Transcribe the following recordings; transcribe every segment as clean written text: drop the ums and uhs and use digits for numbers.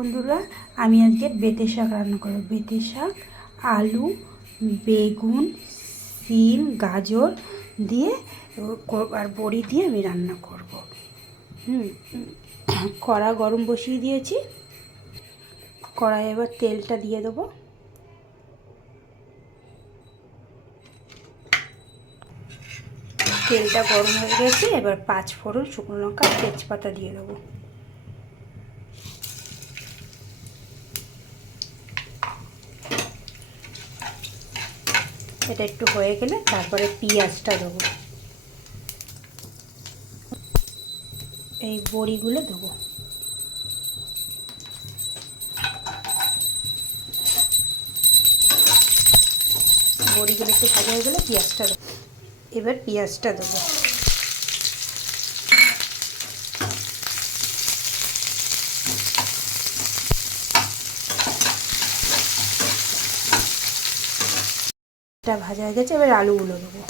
বন্ধুরা, আমি আজকে বেতে শাক রান্না করব। বেতে শাক আলু, বেগুন, সিম, গাজর দিয়ে আর বড়ি দিয়ে আমি রান্না করব। কড়া গরম বসিয়ে দিয়েছি। কড়াই এবার তেলটা দিয়ে দেবো। তেলটা গরম হয়ে গেছে, এবার 5 ফোড়ন, শুকনো লঙ্কা, তেজপাতা দিয়ে দেবো। এটা একটু হয়ে গেলে তারপরে পেঁয়াজটা দেবো। এই বড়িগুলো দেবো। বড়িগুলো একটু ভাজা হয়ে গেলে পেঁয়াজটা দেবো। এবার পেঁয়াজটা দেবো। এটা ভাজা হয়ে গেছে, এবার আলুগুলো দেবো।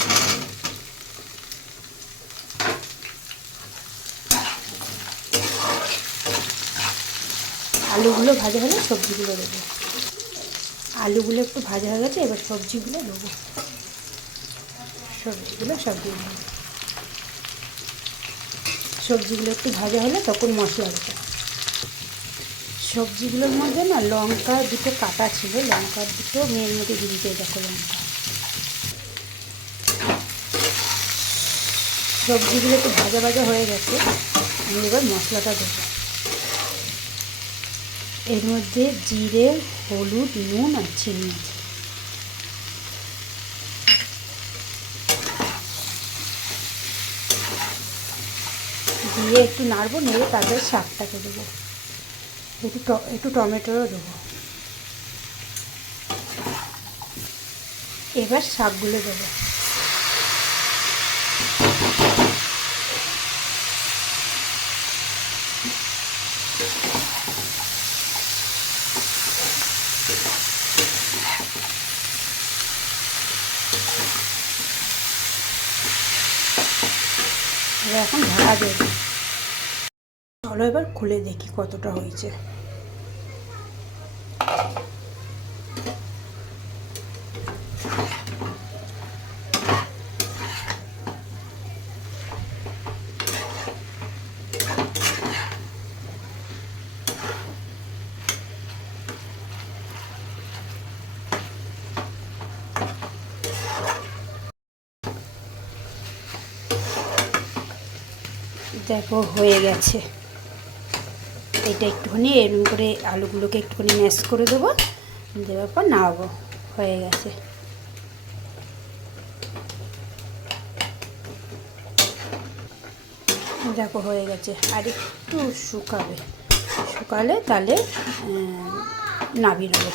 আলুগুলো ভাজা হলে সবজিগুলো দেবো। আলুগুলো একটু ভাজা হয়ে গেছে, এবার সবজিগুলো দেবো। সবজিগুলো সব দিয়ে দেবো। সবজিগুলো একটু ভাজা হলে তখন মশলা দেবো। সবজিগুলোর মধ্যে না লঙ্কা দুটো কাটা ছিল, লঙ্কা দুটো মেয়ের মধ্যে দিয়ে দিতে দেখো। লঙ্কা সবজিগুলো একটু ভাজা ভাজা হয়ে গেছে, আমি এবার মশলাটা দেবো। এর মধ্যে জিরে, হলুদ, নুন আর চিনি আছে। দিয়ে একটু নাড়বো, নেড়ে তারপরে শাকটাকে দেবো। একটু টমেটোও দেবো। এবার শাকগুলো দেবো। এবার এখন ঢাকা দেবো। চলো এবার খুলে দেখি কতটা হয়েছে। দেখো হয়ে গেছে। এটা একটুখানি এরকম করে আলুগুলোকে একটুখানি ম্যাশ করে দেবো, দেওয়ার পর নামাবো। হয়ে গেছে। দেখো হয়ে গেছে। আর একটু শুকাবে, শুকালে তাহলে নামিয়ে নেবো।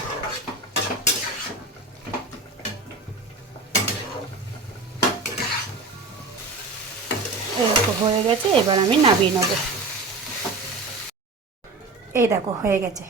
এরকম হয়ে গেছে, এবার আমি নামিয়ে নেবো। এই দেখো হয়ে গেছে।